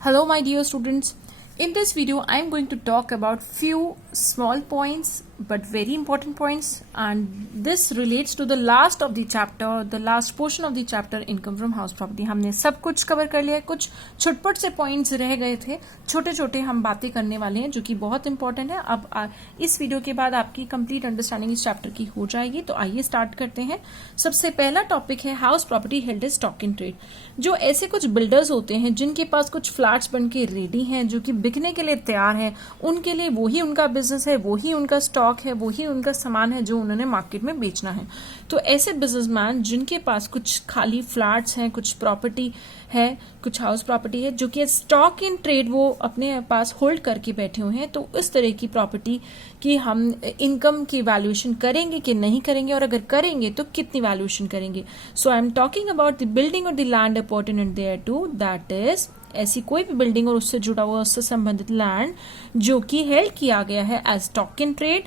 Hello my dear students. In this video I am going to talk about few small points but very important points, and this relates to the last of the chapter, the last portion of the chapter income from house property. हमने सब कुछ cover कर लिया है, कुछ छुटपुट से points रह गए थे, छोटे छोटे हम बातें करने वाले हैं जो कि बहुत इंपॉर्टेंट है. अब इस वीडियो के बाद आपकी कंप्लीट अंडरस्टैंडिंग इस चैप्टर की हो जाएगी. तो आइए स्टार्ट करते हैं. सबसे पहला टॉपिक है house property held as stock in trade. जो ऐसे कुछ बिल्डर्स होते हैं जिनके पास कुछ फ्लैट्स बन के रेडी हैं, जो कि बिकने के लिए तैयार हैं, उनके लिए वही उनका बिजनेस है, वही उनका स्टॉक है, वही उनका सामान है जो उन्होंने मार्केट में बेचना है. तो ऐसे बिजनेसमैन जिनके पास कुछ खाली फ्लैट्स हैं, कुछ प्रॉपर्टी है, कुछ हाउस प्रॉपर्टी है, जो कि स्टॉक इन ट्रेड वो अपने पास होल्ड करके बैठे हुए हैं, तो इस तरह की प्रॉपर्टी की हम इनकम की वैल्यूएशन करेंगे कि नहीं करेंगे, और अगर करेंगे तो कितनी वैल्यूएशन करेंगे. So I am talking about the building और the land opportunity there too, that is ऐसी कोई भी बिल्डिंग और उससे जुड़ा हुआ, उससे संबंधित लैंड जो कि हेल्ड किया गया है एज स्टॉक इन ट्रेड,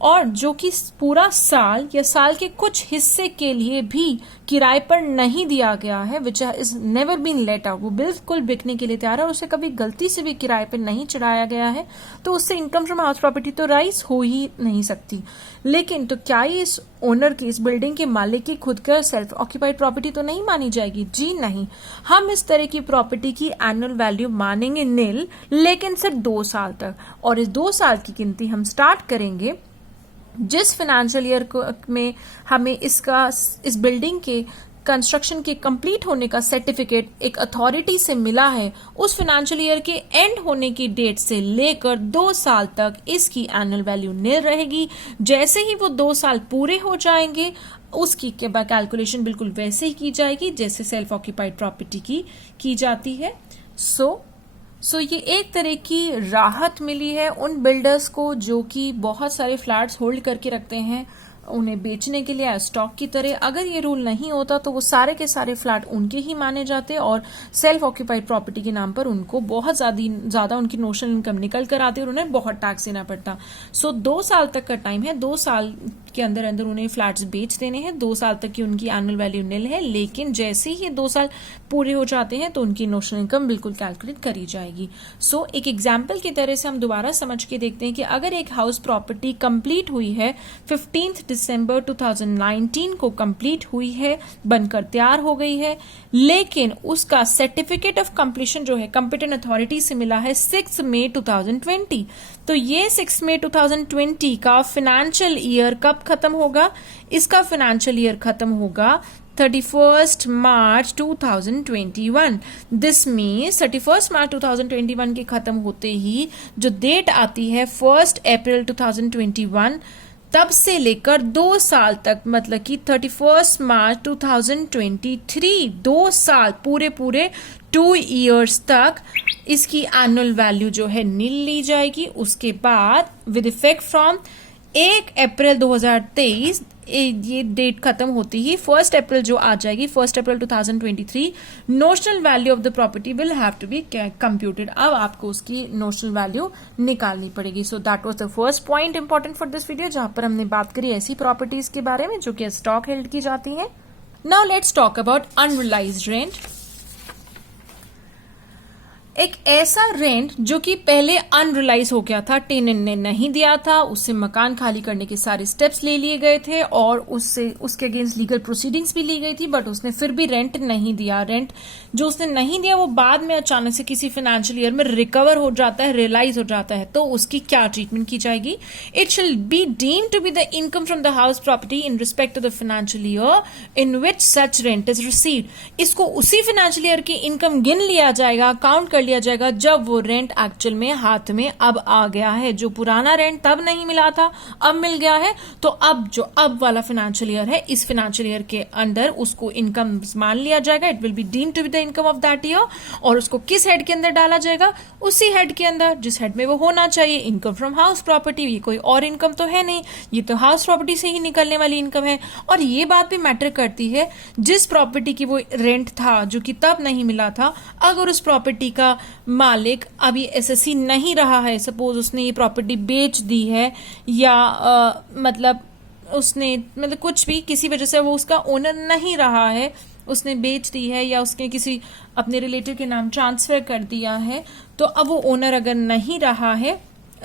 और जो कि पूरा साल या साल के कुछ हिस्से के लिए भी किराए पर नहीं दिया गया है, which is never been let out. वो बिल्कुल बिकने के लिए तैयार है और उसे कभी गलती से भी किराए पर नहीं चढ़ाया गया है, तो उससे इनकम फ्रॉम हाउस प्रॉपर्टी तो राइज हो ही नहीं सकती. लेकिन तो क्या ये इस ओनर की, इस बिल्डिंग के मालिक की खुद का सेल्फ ऑक्यूपाइड प्रॉपर्टी तो नहीं मानी जाएगी? जी नहीं. हम इस तरह की प्रॉपर्टी की एनुअल वैल्यू मानेंगे नील, लेकिन सिर्फ 2 साल तक. और इस 2 साल की गिनती हम स्टार्ट करेंगे जिस फाइनेंशियल ईयर में हमें इस बिल्डिंग के कंस्ट्रक्शन के कंप्लीट होने का सर्टिफिकेट एक अथॉरिटी से मिला है, उस फाइनेंशियल ईयर के एंड होने की डेट से लेकर 2 साल तक इसकी एनुअल वैल्यू नील रहेगी. जैसे ही वो 2 साल पूरे हो जाएंगे, उसकी कैलकुलेशन बिल्कुल वैसे ही की जाएगी जैसे सेल्फ ऑक्यूपाइड प्रॉपर्टी की जाती है. सो ये एक तरह की राहत मिली है उन बिल्डर्स को जो कि बहुत सारे फ्लैट्स होल्ड करके रखते हैं उन्हें बेचने के लिए स्टॉक की तरह. अगर ये रूल नहीं होता तो वो सारे के सारे फ्लैट उनके ही माने जाते और सेल्फ ऑक्यूपाइड प्रॉपर्टी के नाम पर उनको बहुत ज्यादा उनकी नोशनल इनकम निकल कर आती और उन्हें बहुत टैक्स देना पड़ता. सो 2 साल तक का टाइम है, 2 साल के अंदर अंदर उन्हें फ्लैट्स बेच देने हैं. 2 साल तक की उनकी एनुअल वैल्यू नील है, लेकिन जैसे ही 2 साल पूरे हो जाते हैं तो उनकी नोशनल इनकम बिल्कुल कैलकुलेट करी जाएगी. सो एक एग्जाम्पल की तरह से हम दोबारा समझ के देखते हैं कि अगर एक हाउस प्रॉपर्टी कंप्लीट हुई है 15 दिसंबर 2019 को कंप्लीट हुई है, बनकर तैयार हो गई है, लेकिन उसका सर्टिफिकेट ऑफ कंप्लीशन जो है कॉम्पिटेंट अथॉरिटी से मिला है 6 मई 2020. तो ये 6 मई 2020 का फाइनेंशियल ईयर कब खत्म होगा? इसका फाइनेंशियल ईयर खत्म होगा 31 मार्च 2021. दिस मीन्स 31 मार्च 2021 के खत्म होते ही जो डेट आती है 1 अप्रैल 2021, तब से लेकर 2 साल तक, मतलब कि 31 मार्च 2023, 2 साल पूरे 2 इयर्स तक इसकी एनुअल वैल्यू जो है नील ली जाएगी. उसके बाद विद इफेक्ट फ्रॉम 1 अप्रैल 2023, ये डेट खत्म होती ही 1 अप्रैल जो आ जाएगी, 1 April 2023, notional value of the property will have to be computed. अब आपको उसकी नोशनल वैल्यू निकालनी पड़ेगी. So that was the first point important for this video, जहां पर हमने बात करी ऐसी प्रॉपर्टीज के बारे में जो कि स्टॉक हेल्ड की जाती हैं. Now let's talk about unrealised rent. एक ऐसा रेंट जो कि पहले अनरियलाइज हो गया था, टेनेंट ने नहीं दिया था, उससे मकान खाली करने के सारे स्टेप्स ले लिए गए थे और उसके अगेंस्ट लीगल प्रोसीडिंग्स भी ली गई थी, बट उसने फिर भी रेंट नहीं दिया. रेंट जो उसने नहीं दिया वो बाद में अचानक से किसी फाइनेंशियल ईयर में रिकवर हो जाता है, रियलाइज हो जाता है, तो उसकी क्या ट्रीटमेंट की जाएगी? It shall be deemed to be the income from the house property in respect to the financial year in which such rent is received. इसको उसी फाइनेंशियल ईयर की इनकम गिन लिया जाएगा, काउंट कर लिया जाएगा जब वो रेंट एक्चुअल में हाथ में अब आ गया है. जो पुराना रेंट तब नहीं मिला था, अब मिल गया है, तो अब जो अब वाला फाइनेंशियल ईयर है, इस फाइनेंशियल ईयर के अंदर उसको इनकम मान लिया जाएगा. It will be deemed to be the income of that year. और उसको किस हेड के अंदर डाला जाएगा? उसी हेड के अंदर जिस हेड में वो होना चाहिए, इनकम फ्रॉम हाउस प्रॉपर्टी. ये कोई और इनकम तो है नहीं, ये तो हाउस प्रॉपर्टी से ही निकलने वाली इनकम है. और ये बात भी मैटर करती है, जिस प्रॉपर्टी की वो रेंट था जो कि तब नहीं मिला था, अगर उस प्रॉपर्टी का मालिक अभी एसएससी नहीं रहा है, सपोज उसने ये प्रॉपर्टी बेच दी है, या मतलब उसने मतलब कुछ भी किसी वजह से वो उसका ओनर नहीं रहा है, उसने बेच दी है या उसने किसी अपने रिलेटिव के नाम ट्रांसफर कर दिया है, तो अब वो ओनर अगर नहीं रहा है,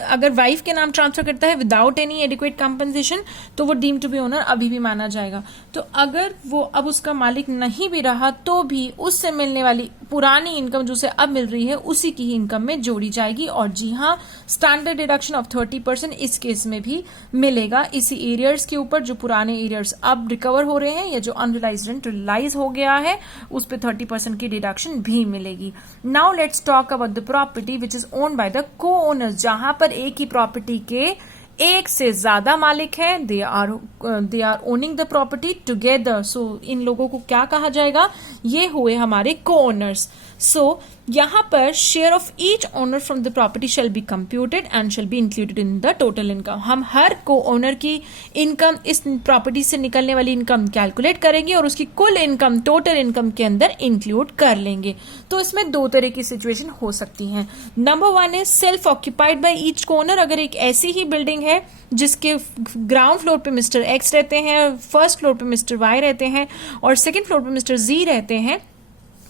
अगर वाइफ के नाम ट्रांसफर करता है विदाउट एनी एडिक्वेट कंपनसेशन, तो वो डीम टू बी ओनर अभी भी माना जाएगा। तो अगर वो अब उसका मालिक नहीं भी रहा तो भी उससे मिलने वाली पुरानी इनकम जो उसे अब मिल रही है उसी की ही इनकम में जोड़ी जाएगी। और जी हाँ, स्टैंडर्ड डिडक्शन ऑफ 30% इस केस में भी मिलेगा, इसी एरियर्स के ऊपर जो पुराने एरियर्स अब रिकवर हो रहे हैं या जो अनरिलाइज रेंट रिलाइज हो गया है उस पर 30% की डिडक्शन भी मिलेगी। Now let's talk about the property which is owned by the को ओनर्स, जहां पर एक ही प्रॉपर्टी के एक से ज्यादा मालिक है, they are owning the property together. So इन लोगों को क्या कहा जाएगा, ये हुए हमारे को ओनर्स। सो यहां पर share of each owner from the property shall be computed and shall be included in the total income. हम हर को ओनर की इनकम, इस प्रॉपर्टी से निकलने वाली इनकम कैलकुलेट करेंगे और उसकी कुल इनकम टोटल इनकम के अंदर इंक्लूड कर लेंगे। तो इसमें दो तरह की सिचुएशन हो सकती हैं। Number one is self occupied by each co owner. अगर एक ऐसी ही बिल्डिंग है जिसके ग्राउंड फ्लोर पे मिस्टर एक्स रहते हैं, फर्स्ट फ्लोर पे मिस्टर वाई रहते हैं और सेकेंड फ्लोर पे मिस्टर जी रहते हैं,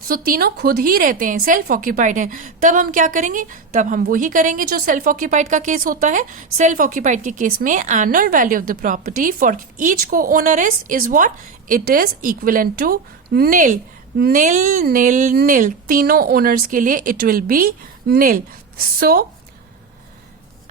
सो तीनों खुद ही रहते हैं, सेल्फ ऑक्यूपाइड है, तब हम क्या करेंगे, तब हम वही करेंगे जो सेल्फ ऑक्यूपाइड का केस होता है। सेल्फ ऑक्यूपाइड के केस में annual value of the property for each co owner is what, it is equivalent to nil. Nil nil nil, तीनों ओनर्स के लिए it will be nil. So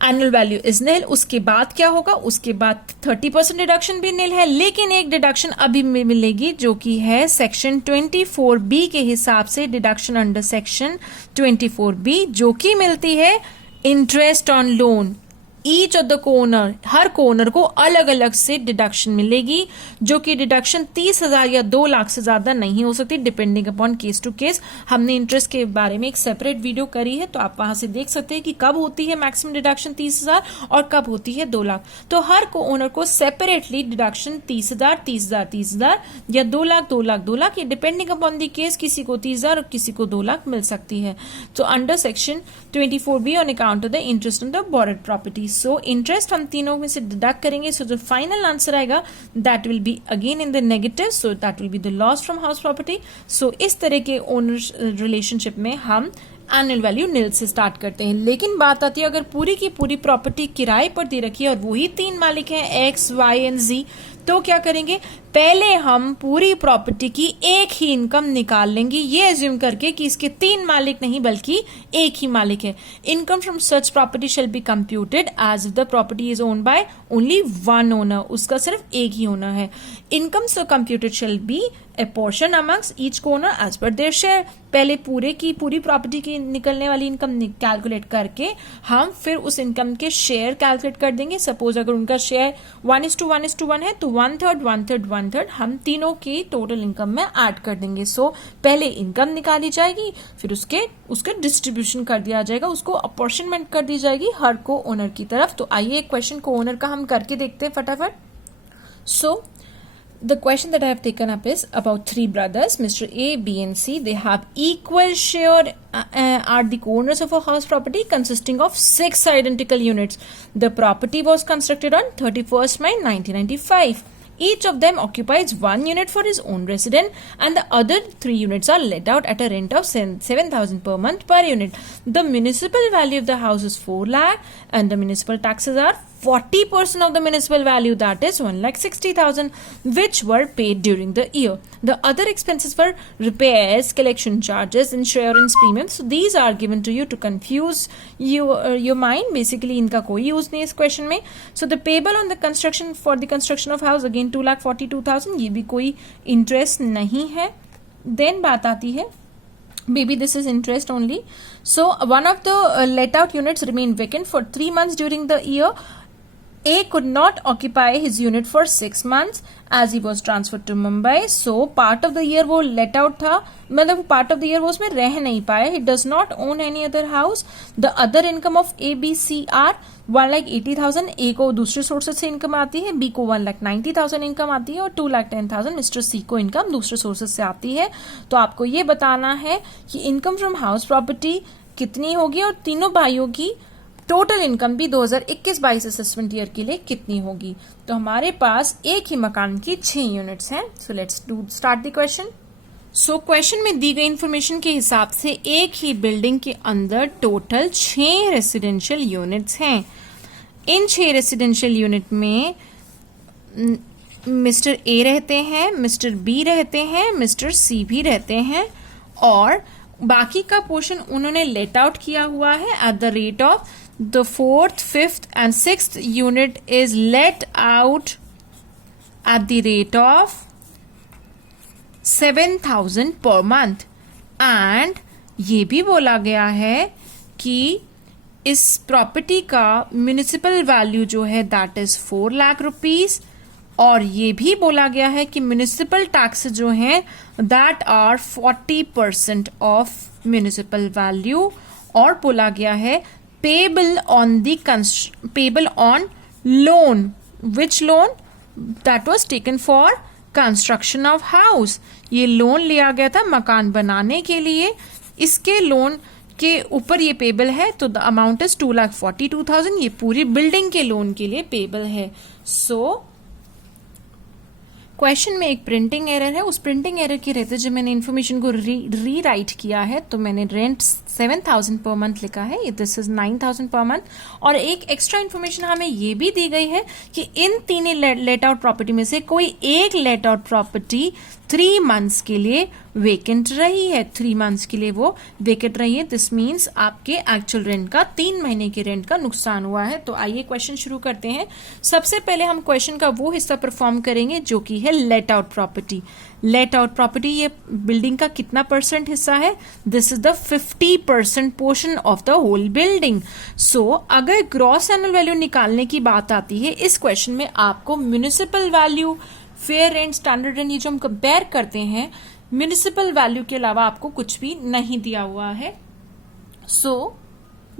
annual value is nil. उसके बाद क्या होगा, उसके बाद 30% डिडक्शन भी नील है, लेकिन एक डिडक्शन अभी मिलेगी जो कि है सेक्शन 24B के हिसाब से डिडक्शन अंडर सेक्शन 24B, जो कि मिलती है interest on loan. Each of the Conor, her Conor को अलग अलग से डिडक्शन मिलेगी, जो कि डिडक्शन 30,000 या 2 लाख से ज्यादा नहीं हो सकती, depending upon case to case. हमने इंटरेस्ट के बारे में एक सेपरेट वीडियो करी है, तो आप वहां से देख सकते हैं कि कब होती है मैक्सिमम डिडक्शन 30,000 और कब होती है 2 लाख। तो हर को ओनर को सेपरेटली डिडक्शन 30,000 30,000 30,000 या 2 लाख 2 लाख 2 लाख, ये डिपेंडिंग अपॉन द केस, किसी को 30,000 और किसी को 2 लाख मिल सकती है। तो under section 24B on account of the interest on the borrowed property. So interest हम तीनों में से डिडक्ट करेंगे, सो जो फाइनल आंसर आएगा that will be again in the negative, so that will be the loss from house property. So इस तरह के ओनर्स रिलेशनशिप में हम एनुअल वैल्यू नील से स्टार्ट करते हैं। लेकिन बात आती है अगर पूरी की पूरी प्रॉपर्टी किराए पर दे रखी है और वही 3 मालिक हैं, एक्स वाई एंड जी, तो क्या करेंगे, पहले हम पूरी प्रॉपर्टी की एक ही इनकम निकाल लेंगे, ये एज्यूम करके कि इसके 3 मालिक नहीं बल्कि एक ही मालिक है। Income from such property shall be computed as if the property is owned by only one owner, उसका सिर्फ एक ही ओनर है। Income so computed shall be a portion amongst each owner as per their share. पहले पूरे की पूरी property की निकलने वाली इनकम कैलकुलेट करके हम फिर उस इनकम के शेयर कैलकुलेट कर देंगे। सपोज अगर उनका शेयर 1:1:1 है तो 1/3 1/3 1/3 हम तीनों की टोटल इनकम में ऐड कर देंगे। सो पहले इनकम निकाली जाएगी, फिर उसके डिस्ट्रीब्यूशन कर दिया जाएगा, उसको अपॉर्शनमेंट कर दी जाएगी हर को ओनर की तरफ। तो आइए एक क्वेश्चन को ओनर का हम करके देखते हैं फटाफट। सो the question that I have taken up is about 3 brothers, Mr. A, B and C. They have equal share are the owners of a house property consisting of 6 identical units. The property was constructed on 31st May 1995. Each of them occupies 1 unit for his own residence and the other 3 units are let out at a rent of 7,000 per month per unit. The municipal value of the house is 4 lakh and the municipal taxes are 40% of the municipal value, that is 1,60,000, which were paid during the year. The other expenses were repairs, collection charges, insurance premiums. So these are given to you to confuse your mind. Basically इनका कोई use नहीं इस question में. So the payable on the construction for the construction of house again 2,42,000, ये भी कोई interest नहीं है. Then बात आती है, maybe this is interest only. So one of the let out units remained vacant for 3 months during the year. A could not occupy his unit for 6 months as he was transferred to Mumbai. So part of the year वो let out था, मतलब part of the year वो उसमें रह नहीं पाया. He does not own any other house. The other income of A, B, C are 1,80,000. A को दूसरे सोर्सेज से इनकम आती है, B को 1,90,000 इनकम आती है और 2,10,000 मिस्टर C को इनकम दूसरे सोर्सेज से आती है. तो आपको ये बताना है कि इनकम फ्रॉम हाउस प्रॉपर्टी कितनी होगी और तीनों भाइयों की टोटल इनकम भी 2021-22 असेसमेंट ईयर के लिए कितनी होगी. तो हमारे पास एक ही मकान की 6 यूनिट्स हैं. सो let's do start the question. So question में दी गई इंफॉर्मेशन के हिसाब से एक ही बिल्डिंग के अंदर टोटल 6 रेसिडेंशियल यूनिट्स हैं। इन 6 रेसिडेंशियल यूनिट में मिस्टर ए रहते हैं, मिस्टर बी रहते हैं, मिस्टर सी भी रहते हैं और बाकी का पोर्शन उन्होंने लेट आउट किया हुआ है at the rate of the 4th, 5th and 6th unit is let out at the rate of 7,000 per month. And ये भी बोला गया है कि इस प्रॉपर्टी का म्युनिसिपल वैल्यू जो है दैट इज 4 लाख रुपीज और ये भी बोला गया है कि म्युनिसिपल टैक्स जो हैं that are 40% of municipal value और बोला गया है payable on loan which loan that was taken for construction of house. ये लोन लिया गया था मकान बनाने के लिए, इसके लोन के ऊपर ये पेबल है तो द अमाउंट इज 2,42,000। ये पूरी बिल्डिंग के लोन के लिए पेबल है। सो क्वेश्चन में एक प्रिंटिंग एरर है, उस प्रिंटिंग एरर के रहते जब मैंने इन्फॉर्मेशन को री राइट किया है तो मैंने रेंट 7,000 पर मंथ लिखा है, दिस इज 9,000 पर मंथ। और एक एक्स्ट्रा इन्फॉर्मेशन हमें ये भी दी गई है कि इन तीन लेट आउट प्रॉपर्टी में से कोई एक लेट आउट प्रॉपर्टी 3 मंथ्स के लिए वेकेंट रही है, 3 मंथ्स के लिए वो वेकेंट रही है। दिस मीन्स आपके एक्चुअल रेंट का 3 महीने के रेंट का नुकसान हुआ है। तो आइए क्वेश्चन शुरू करते हैं। सबसे पहले हम क्वेश्चन का वो हिस्सा परफॉर्म करेंगे जो कि है let out property. Let out property ये बिल्डिंग का कितना परसेंट हिस्सा है? This is the 50% portion of the whole building. So अगर ग्रॉस एनुअल वैल्यू निकालने की बात आती है इस क्वेश्चन में आपको municipal value, fair rent, standard rent, ये जो हम कंपेयर करते हैं म्युनिसिपल वैल्यू के अलावा आपको कुछ भी नहीं दिया हुआ है। So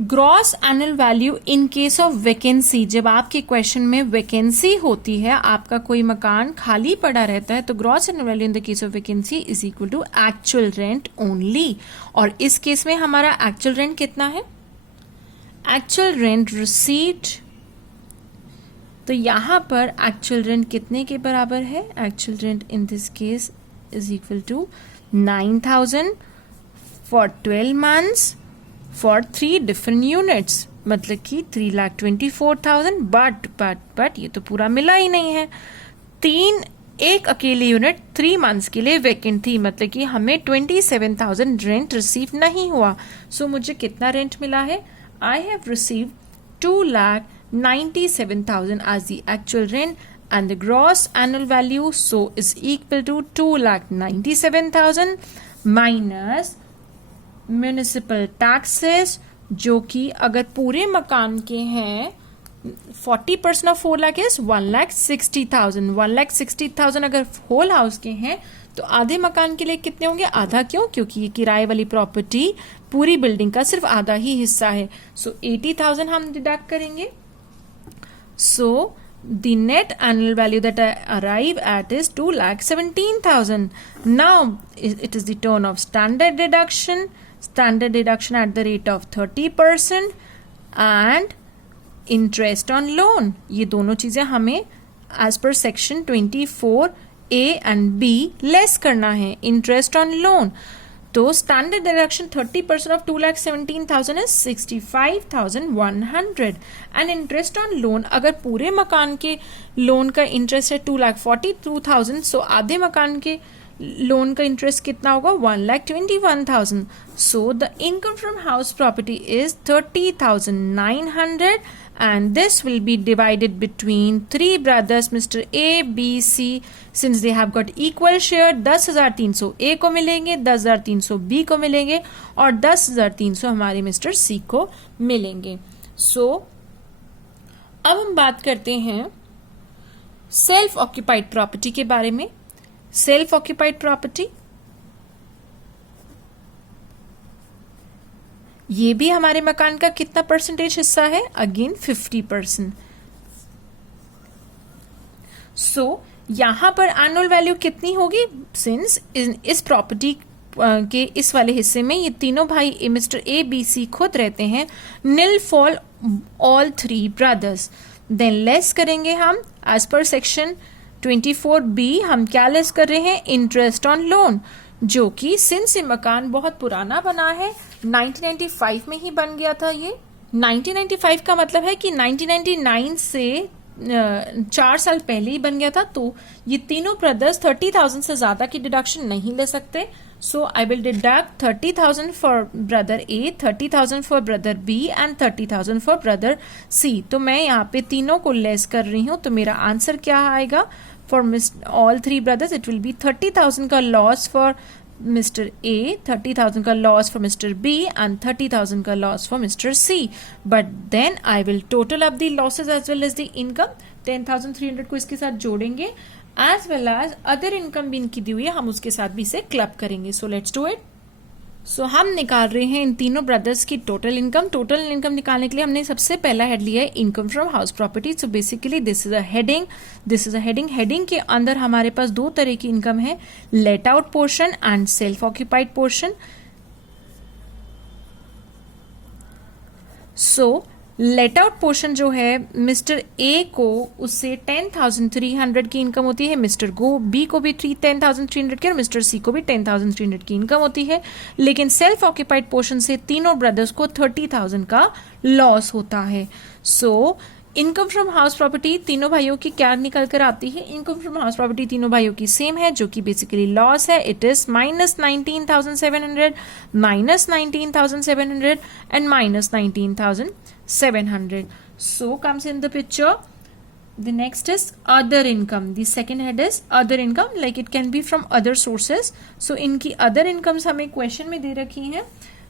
gross annual value in case of vacancy, जब आपके क्वेश्चन में वैकेंसी होती है, आपका कोई मकान खाली पड़ा रहता है, तो gross annual value in the case of vacancy is equal to actual rent only. और इस केस में हमारा एक्चुअल रेंट कितना है? एक्चुअल रेंट रिसीव्ड, तो यहां पर एक्चुअल रेंट कितने के बराबर है? Actual rent in this case is equal to 9,000 for 12 months for 3 different units, मतलब कि 3,24,000। बट ये तो पूरा मिला ही नहीं है। एक अकेली यूनिट 3 मंथ्स के लिए वेकेंट थी, मतलब कि हमें 27,000 रेंट रिसीव नहीं हुआ। सो मुझे कितना रेंट मिला है? I have receive 2,97,000 as the actual rent and the gross annual value so is equal to 2,97,000 minus municipal taxes, जो कि अगर पूरे मकान के हैं 40% ऑफ 4 लाख इज 1,60,000। 1,60,000 अगर होल हाउस के हैं तो आधे मकान के लिए कितने होंगे? आधा। क्यों? क्योंकि ये किराए वाली प्रॉपर्टी पूरी बिल्डिंग का सिर्फ आधा ही हिस्सा है। सो 80,000 हम डिडक्ट करेंगे। So the net annual value that I arrive at is 2,17,000. Now it is the turn of standard deduction at the rate of 30% and interest on loan. ये दोनों चीजें हमें as per section 24A and B less करना है। interest on loan, तो standard deduction 30% of 2,17,000 is 65,100 and interest on loan, अगर पूरे मकान के लोन का इंटरेस्ट है 2,42,000, सो आधे मकान के लोन का इंटरेस्ट कितना होगा? 1,21,000। So the income from house property is 30,900 and this will be divided between 3 brothers Mr. A, B, C, since they have got equal share। 10,300 A को मिलेंगे, 10,300 B को मिलेंगे और 10,300 हमारे मिस्टर C को मिलेंगे। सो अब हम बात करते हैं सेल्फ ऑक्यूपाइड प्रॉपर्टी के बारे में। सेल्फ ऑक्यूपाइड प्रॉपर्टी ये भी हमारे मकान का कितना परसेंटेज हिस्सा है? अगेन 50%। सो यहां पर एनुअल वैल्यू कितनी होगी? सिंस इस प्रॉपर्टी के इस वाले हिस्से में ये तीनों भाई मिस्टर ए, बी, सी खुद रहते हैं, nil for all 3 brothers. Then less करेंगे हम एज पर सेक्शन 24B। हम क्या लेस कर रहे हैं? Interest on loan. जो कि सिंस ये मकान बहुत पुराना बना है 1995 में ही बन गया था। ये 1995 का मतलब है कि 1999 से 4 साल पहले ही बन गया था। तो ये तीनों ब्रदर्स 30,000 से ज्यादा की डिडक्शन नहीं ले सकते। So I will deduct 30,000 for brother A, 30,000 for brother B and 30,000 for brother C. तो मैं यहाँ पे तीनों को लेस कर रही हूँ। तो मेरा आंसर क्या आएगा for all 3 brothers? It will be 30,000 का लॉस फॉर मिस्टर ए, 30,000 का loss for mister B and 30,000 का loss for mister C. But then I will total up the losses as well as the income. 10,300 को इसके साथ जोड़ेंगे, as well as other income भी इनकी दी हुई है, हम उसके साथ भी इसे क्लब करेंगे। So let's do it. So हम निकाल रहे हैं इन तीनों ब्रदर्स की टोटल इनकम। टोटल इनकम निकालने के लिए हमने सबसे पहला हेड लिया है income from house property. So basically this is a heading, this is a heading. Heading के अंदर हमारे पास 2 तरह की इनकम है, let out portion and self occupied portion. So let out portion जो है मिस्टर ए को उससे 10,300 की इनकम होती है, मिस्टर बी को भी 10,300 की और मिस्टर सी को भी 10,300 की इनकम होती है। लेकिन सेल्फ ऑक्यूपाइड पोर्शन से तीनों ब्रदर्स को 30,000 का लॉस होता है। So income from house property तीनों भाइयों की क्या निकल कर आती है? इनकम फ्रॉम हाउस प्रॉपर्टी तीनों भाइयों की सेम है, जो कि बेसिकली लॉस है। It is -19,700, -19,700 and -19,700. So comes in the picture. The next is other income. The second head is other income, like it can be from other sources. So इनकी other incomes हमें question में दे रखी हैं।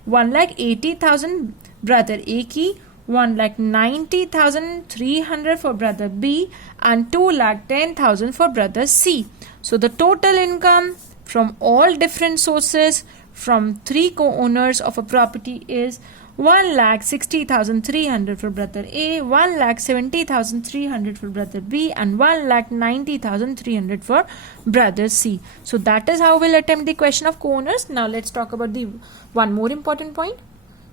1,80,000 brother A की, 1,90,300 for brother B and 2,10,000 for brother C. So the total income from all different sources from 3 co-owners of a property is 1,60,300 for brother A, 1,70,300 for brother B and 1,90,300 for brother C. So that is how we'll attempt the question of co-owners. Now let's talk about the one more important point.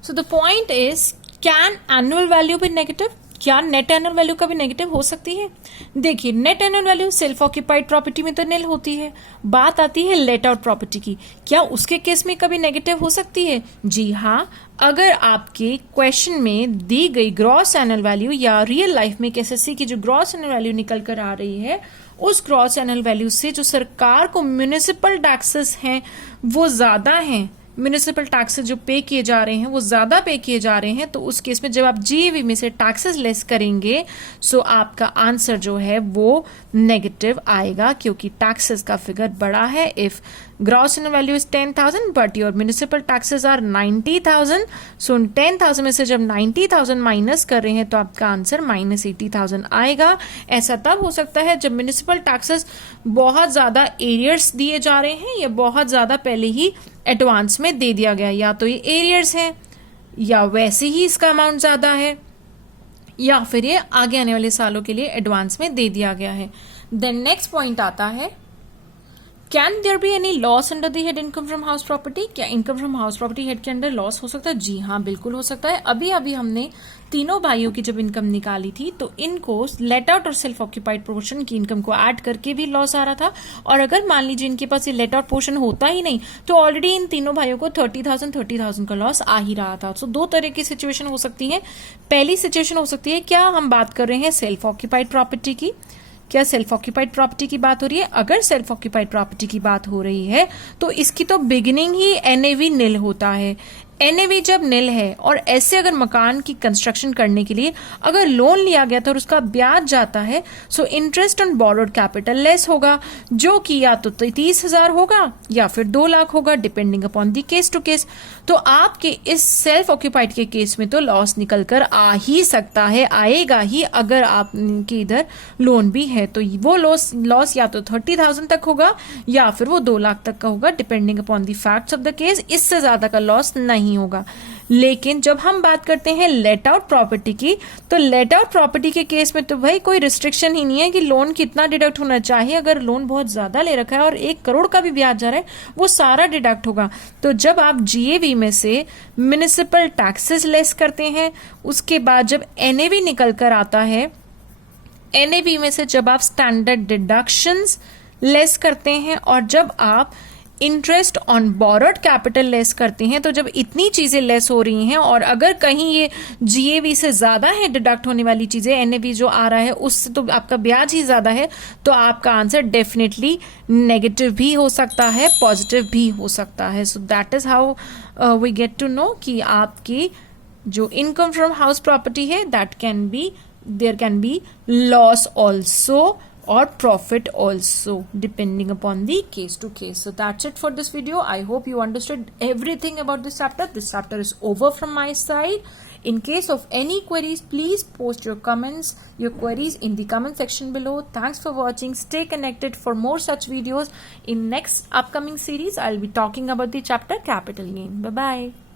So the point is, can annual value be negative? क्या net annual value कभी negative हो सकती है? देखिए, net annual value self occupied property में तो निल होती है। बात आती है लेट आउट प्रॉपर्टी की, क्या उसके केस में कभी नेगेटिव हो सकती है? जी हाँ, अगर आपके क्वेश्चन में दी गई ग्रॉस एनुअल वैल्यू या रियल लाइफ में एसएससी की जो ग्रॉस एनुअल वैल्यू निकल कर आ रही है, उस ग्रॉस एनुअल वैल्यू से जो सरकार को म्यूनिसिपल टैक्सेस हैं वो ज्यादा हैं, म्यूनिसिपल टैक्सेस जो पे किए जा रहे हैं वो ज्यादा पे किए जा रहे हैं, तो उस केस में जब आप जीएवी में से टैक्सेस लेस करेंगे सो आपका आंसर जो है वो नेगेटिव आएगा, क्योंकि टैक्सेस का फिगर बड़ा है। If gross annual value is 10,000 but your municipal taxes are 90,000, so 10,000 में से जब 90,000 माइनस कर रहे हैं तो आपका आंसर -80,000 आएगा। ऐसा तब हो सकता है जब म्यूनिसिपल टैक्सेस बहुत ज्यादा एरियर्स दिए जा रहे हैं या बहुत ज्यादा पहले ही एडवांस में दे दिया गया, या तो ये एरियर्स हैं या वैसे ही इसका अमाउंट ज्यादा है, या फिर ये आगे आने वाले सालों के लिए एडवांस में दे दिया गया है। देन नेक्स्ट पॉइंट आता है, can there be any loss under the head income from house property? क्या income from house property head के अंडर लॉस हो सकता है? जी हाँ, बिल्कुल हो सकता है। अभी अभी हमने तीनों भाइयों की जब इनकम निकाली थी तो इनको लेट आउट और सेल्फ ऑक्यूपाइड पोर्शन की इनकम को ऐड करके भी लॉस आ रहा था, और अगर मान लीजिए इनके पास ये लेट आउट पोर्शन होता ही नहीं तो ऑलरेडी इन तीनों भाइयों को 30,000 का लॉस आ ही रहा था। सो दो तरह की सिचुएशन हो सकती है। पहली सिचुएशन हो सकती है, क्या हम बात कर रहे हैं सेल्फ ऑक्यूपाइड प्रॉपर्टी की, क्या सेल्फ ऑक्यूपाइड प्रॉपर्टी की बात हो रही है? अगर सेल्फ ऑक्यूपाइड प्रॉपर्टी की बात हो रही है तो इसकी तो बिगिनिंग ही एनएवी निल होता है। एनएवी जब निल है और ऐसे अगर मकान की कंस्ट्रक्शन करने के लिए अगर लोन लिया गया था और उसका ब्याज जाता है, so interest on borrowed capital less होगा, जो कि या तो 30,000 होगा या फिर 2 लाख होगा, depending upon the case to case. तो आपके इस सेल्फ ऑक्यूपाइड के केस में तो लॉस निकल कर आ ही सकता है, आएगा ही। अगर आपके इधर लोन भी है तो वो लॉस या तो 30,000 तक होगा या फिर वो 2 लाख तक का होगा, depending upon the facts of the case. इससे ज्यादा का लॉस नहीं होगा। लेकिन जब हम बात करते हैं लेट आउट प्रॉपर्टी की, तो लेट आउट प्रॉपर्टी के केस में तो भाई कोई रिस्ट्रिक्शन ही नहीं है कि लोन कितना डिडक्ट होना चाहिए। अगर लोन बहुत ज्यादा ले रखा है और 1 करोड़ का भी ब्याज जा रहा है, वो सारा डिडक्ट होगा। तो जब आप जीएवी में से म्युनिसिपल टैक्सेस लेस करते हैं, उसके बाद जब एनएवी निकल कर आता है, एनएवी में से जब आप स्टैंडर्ड डिडक्शंस लेस करते हैं, और जब आप interest on borrowed capital less करते हैं, तो जब इतनी चीजें लेस हो रही हैं और अगर कहीं ये जीएवी से ज्यादा है डिडक्ट होने वाली चीजें, एनएवी जो आ रहा है उससे तो आपका ब्याज ही ज्यादा है, तो आपका आंसर डेफिनेटली नेगेटिव भी हो सकता है, पॉजिटिव भी हो सकता है. So that is how we get to know कि आपकी जो इनकम फ्रॉम हाउस प्रॉपर्टी है that can be, there can be loss also or profit also depending upon the case to case. So that's it for this video. I hope you understood everything about this chapter. This chapter is over from my side. In case of any queries, please post your comments, your queries in the comment section below. Thanks for watching. Stay connected for more such videos. In next upcoming series, I'll be talking about the chapter capital gain. Bye bye.